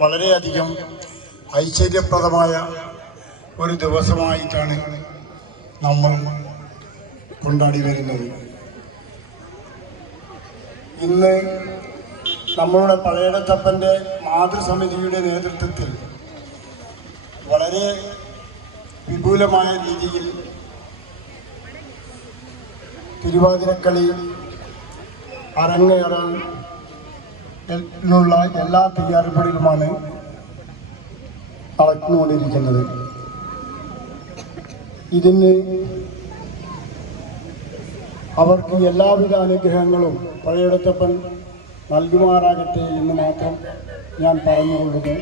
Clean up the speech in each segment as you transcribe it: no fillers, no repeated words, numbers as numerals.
വളരെയധികം ഐശ്വര്യപ്രദമായ ഒരു ദിവസമായിട്ടാണ് നമ്മൾ കൊണ്ടാടി വരുന്നത്. ഇന്ന് നമ്മളുടെ പഴയടത്തപ്പൻ്റെ മാതൃസമിതിയുടെ നേതൃത്വത്തിൽ വളരെ വിപുലമായ രീതിയിൽ തിരുവാതിരക്കളി അരങ്ങേറാൻ എല്ലാ തയ്യാറെടുപ്പുകളിലുമാണ് നടന്നുകൊണ്ടിരിക്കുന്നത്. ഇതിന് അവർക്ക് എല്ലാവിധ അനുഗ്രഹങ്ങളും പഴയടത്തപ്പൻ നൽകുമാറാകട്ടെ എന്ന് മാത്രം ഞാൻ പറഞ്ഞുകൊള്ളുന്നു.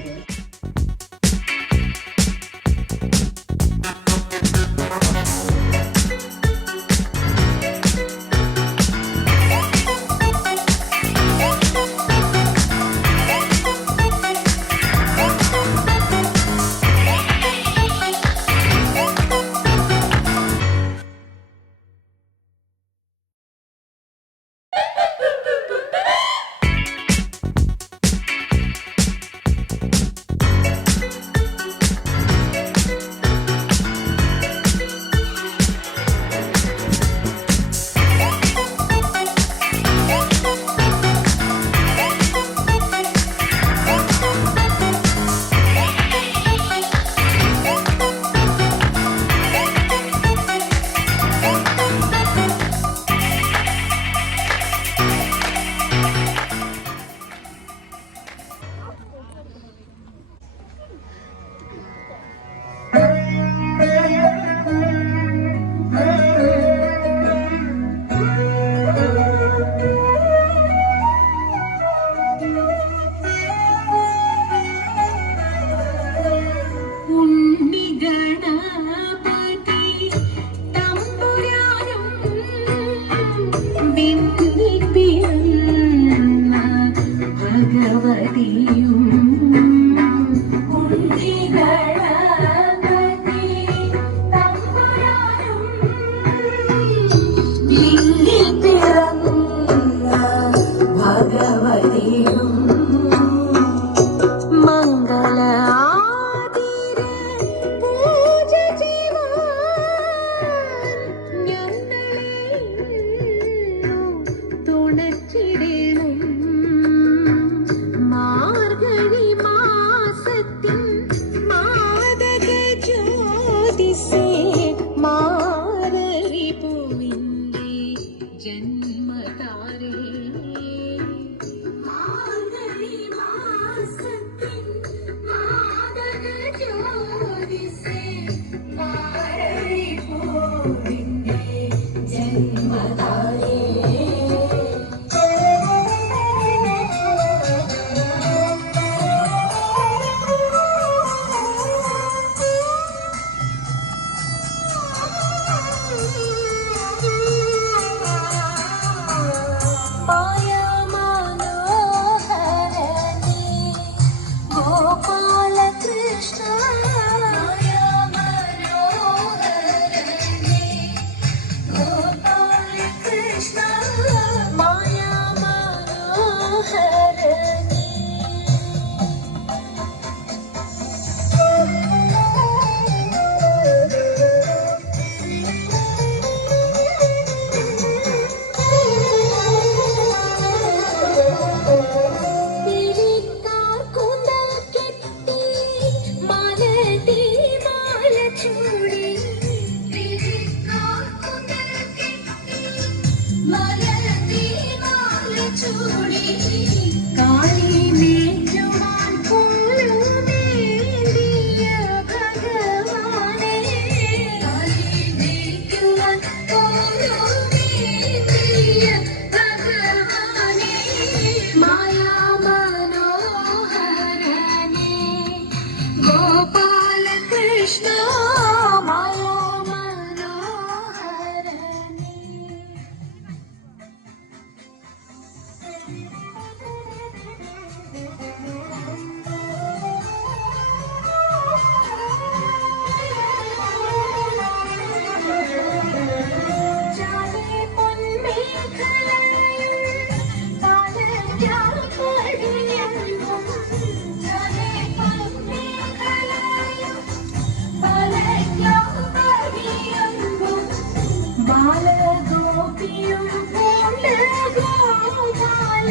ബാലഗോപിയും പൂണ്ട് ഗോപാല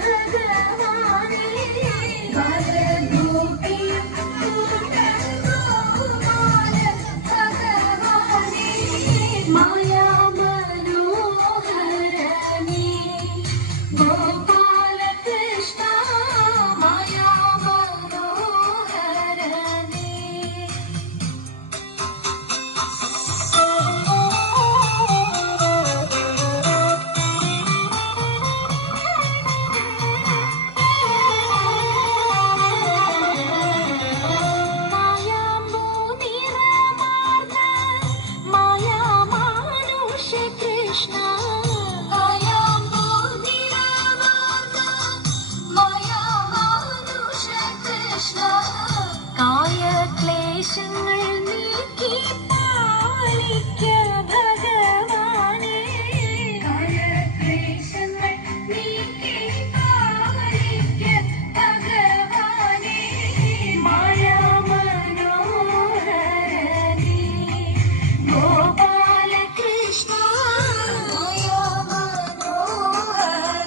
ഭഗവാനേ ബാലഗോപിയും പൂണ്ട് ഗോപാല ഭഗവാനേ മായാ മനോഹരനേ ഗോപാല കൃഷ്ണ മായാ മനോഹരനേ ക്ലേശങ്ങൾ നീക്കി പാലിക്ക ഭഗവാനേ ക്ലേശങ്ങൾ നീക്കി പാലിക്ക ഭഗവാനേ മായാ മനോഹരനേ ഗോപാല കൃഷ്ണ മായാ മനോഹരനേ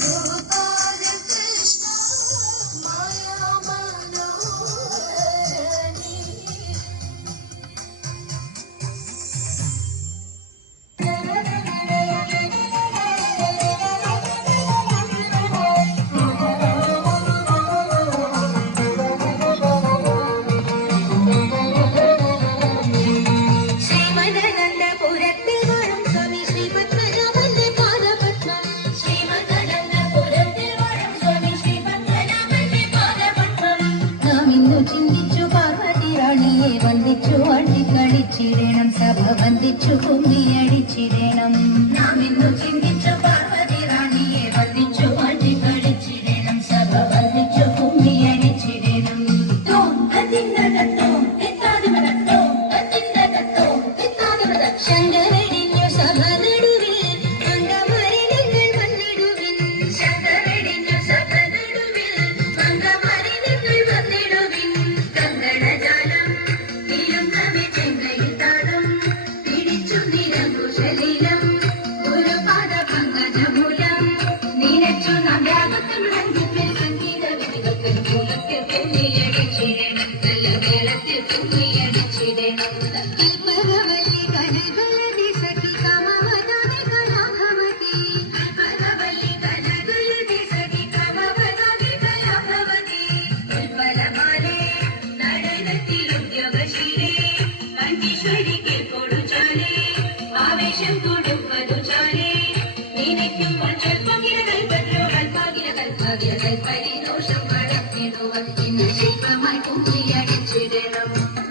ഗോപാല കൃഷ്ണ മായാ വന്ദിച്ചിടണം സഭ വന്ദിച്ചു കുമ്മിയടിച്ചിടണം നാം ഇന്നു ചിന്തിച്ചു പാർവതി റാണിയെ വന്ദിച്ചു അടികളിച്ചിടണം സഭ വന്ദിച്ചു കുമ്മിയടിച്ചിടണം ശങ്കരടിഞ്ഞു സഭ നടുവിൽ അംഗമരിണങ്ങൾ വന്നിടുവിൻ ശങ്കരടിഞ്ഞു സഭ നടുവിൽ അംഗമരിണങ്ങൾ വന്നിടുവിൻ കങ്കണജാലം പിടിച്ചു നിരകുശലീലം ഒരു പാദ പങ്കജമൂലം നിരച്ചു നമ്യാകത്തിൽ സംഗീത വിധികത്തിൽ മൂലത്തിൽ കുമ്മിയടിച്ചിടണം നല്ല മേളത്തിൽ കുമ്മിയടിച്ചിടണം കൽപ്പകവല്ലി കനകലതി സഖി കാമവദാനി കലാഭവതി കൽപ്പകവല്ലി കനകലതി സഖി കാമവദാനി കലാഭവതി ഉൽപ്പലമാലേ നടനത്തിലുദ്യോഗശീലേ കണ്ടീശ്വരിക്ക് കൊടുച്ചാലേ ആവേശം കൊടുപ്പതു ചാലേ നിനയ്ക്കുമ്പോൾ ചെറുപ്പകിര കൽപ്പത്രോ കൽപ്പാകിര കൽപ്പാകിര കൽപ്പരിദോഷം കടത്തിടുവാൻ ഇന്ന് ശില്പമായി കുമ്മിയടിച്ചിടണം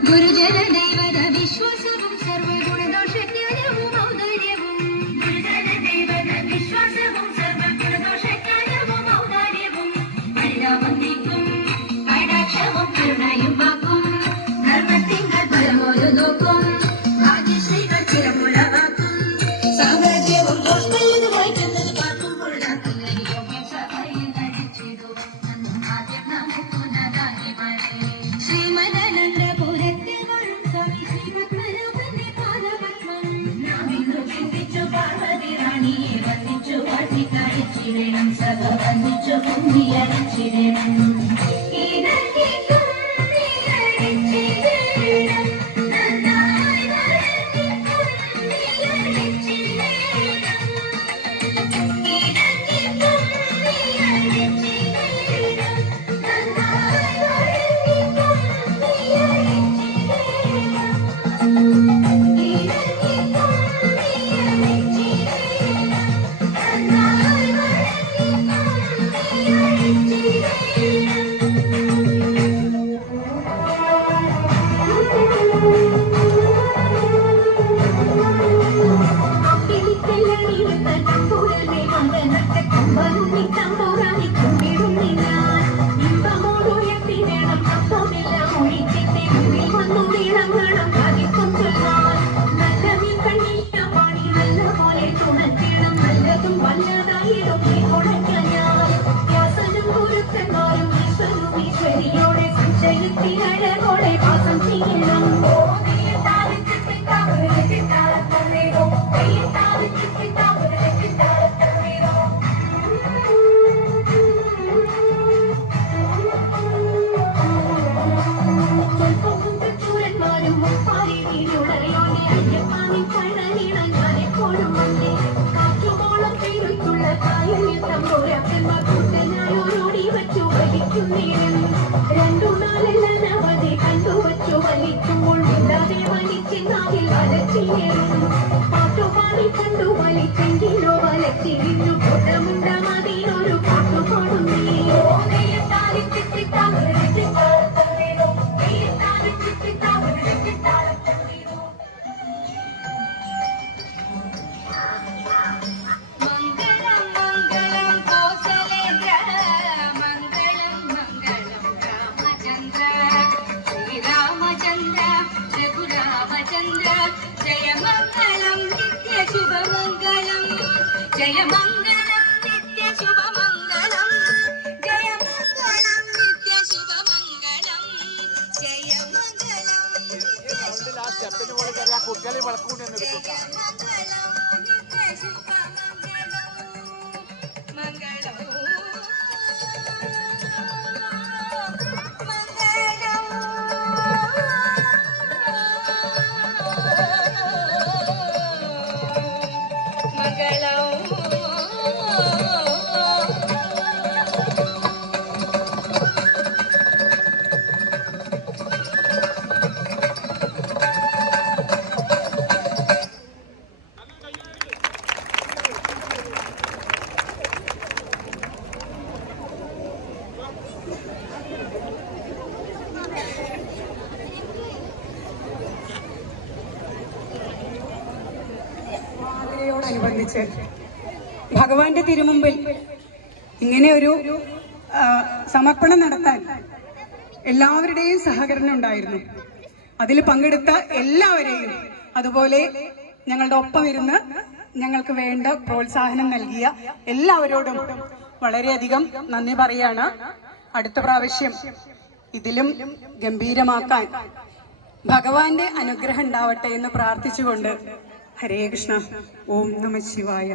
ഗുരുജന ദൈവത വിശ്വാസവും സർവഗുണദോഷജ്ഞാനവും ഔദാര്യവും ഗുരുജന ദൈവത വിശ്വാസവും സർവഗുണദോഷജ്ഞാനവും ഔദാര്യവും പരിണാമന്തിക്കും കടാക്ഷവും കരുണയും വാക്കും ധർമ്മത്തിങ്കൾ ഫലമോരു നോക്കും ഭാഗ്യശ്രീകൾ ചിരമുളവാക്കും സാമ്രാജ്യവും ദോഷമല്ലത് വായിക്കുന്നത് പാർക്കുമ്പോൾ സഭയിൽ നടിച്ചിടുവാൻ ആദ്യം നമുക്കുന്നതായി ശ്രീമദാനന്ദപുരത്തിൽ വരും സ്വാമി ശ്രീപത്മനാഭന്റെ പാദപത്മം നാം ഇന്നു ചിന്തിച്ചു പാർവതി റാണിയെ വന്ദിച്ചു വാഴ്ത്തിക്കഴിച്ചിടണം സഭ വന്ദിച്ചു കുമ്മിയടിച്ചിടണം Thank you. പാട്ടുപാടി കണ്ടു വലിച്ചെങ്കിലോ വലച്ചിരിഞ്ഞു പുറമുണ്ടമതിനൊരു പാട്ടുപാടുന്നേ जय मंगलम नित्य शुभ मंगलम जय मंगलम नित्य शुभ मंगलम जय मंगलम नित्य शुभ ോടനുബന്ധിച്ച് ഭഗവാന്റെ തിരുമുമ്പിൽ ഇങ്ങനെ ഒരു സമർപ്പണം നടത്താൻ എല്ലാവരുടെയും സഹകരണം ഉണ്ടായിരുന്നു. അതിൽ പങ്കെടുത്ത എല്ലാവരെയും, അതുപോലെ ഞങ്ങളുടെ ഒപ്പം ഇരുന്ന് ഞങ്ങൾക്ക് വേണ്ട പ്രോത്സാഹനം നൽകിയ എല്ലാവരോടും വളരെയധികം നന്ദി പറയാണ്. അടുത്ത പ്രാവശ്യം ഇതിലും ഗംഭീരമാക്കാൻ ഭഗവാന്റെ അനുഗ്രഹം ഉണ്ടാവട്ടെ എന്ന് പ്രാർത്ഥിച്ചുകൊണ്ട് ഹരേ കൃഷ്ണ. ഓം നമഃ ശിവായ.